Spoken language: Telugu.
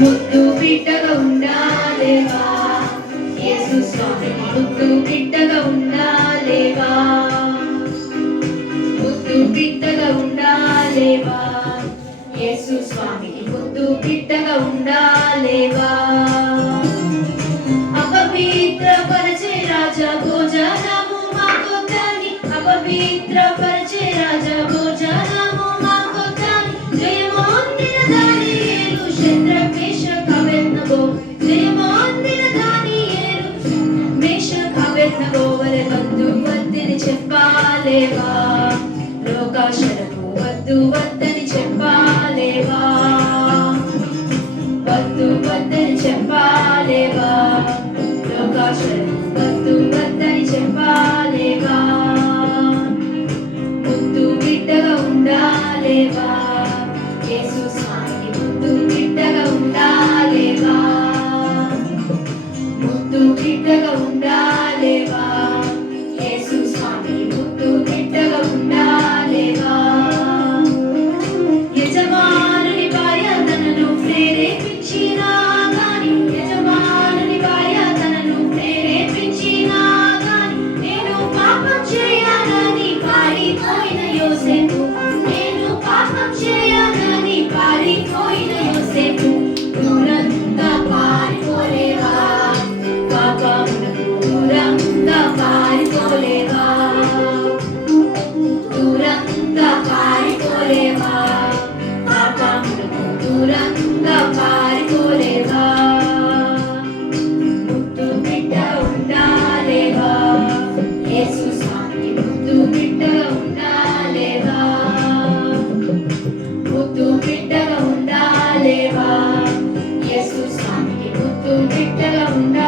ముద్దు బిడ్డగా ఉండాలేవా యేసు స్వామి ముద్దు బిడ్డగా ఉండాలేవా ముద్దు బిడ్డగా ఉండాలేవా యేసు స్వామి ముద్దు బిడ్డగా ఉండాలేవా అపవిత్ర పరిచే రాజా భోజనము మాకొద్దని అపవిత్ర పరిచే రాజా భోజనము మాకొద్దని జయమొందిన దానియేలు శద్రక్ మేషక్ అబేద్నెగో జయమొందిన దానియేలు మేషక్ అబేద్నెగో వలె వద్దు వద్దని చెప్పాలేవా లోకాశలకు వద్దు వద్దని చెప్పాలేవా వద్దు వద్దని చెప్పాలేవా వద్దు వద్దని చెప్పాలేవా ముద్దు బిడ్డగా ఉండాలేవా యేసు స్వామికి ముద్దు బిడ్డగా ఉండాలేవా ముద్దు బిడ్డగా ఉండాలేవా యేసు స్వామికి ముద్దు బిడ్డగా ఉండాలేవా యజమానుని బాధ్యతను ప్రేరేపించినా గాని యజమానుని బాధ్యతను ప్రేరేపించినా గాని నేను పాపం చేయాలని పారిపోయిన యోసేపు నేను పాపం చేయాలని పారిపోయిన యోసేపు దూరంగా పారిపోలేవా పాపమునకు దూరంగా పారిపోలేవా దూరంగా పారిపోలేవా పాపమునకు దూరంగా పారిపోలేవా ముద్దు బిడ్డ ఉండాలేవా యేసు స్వామి ముద్దు బిడ్డగా ఉండాలేవా ముద్దు బిడ్డగా ఉండాలేవా యేసు స్వామికి ముద్దు బిడ్డగా ఉండాలేవా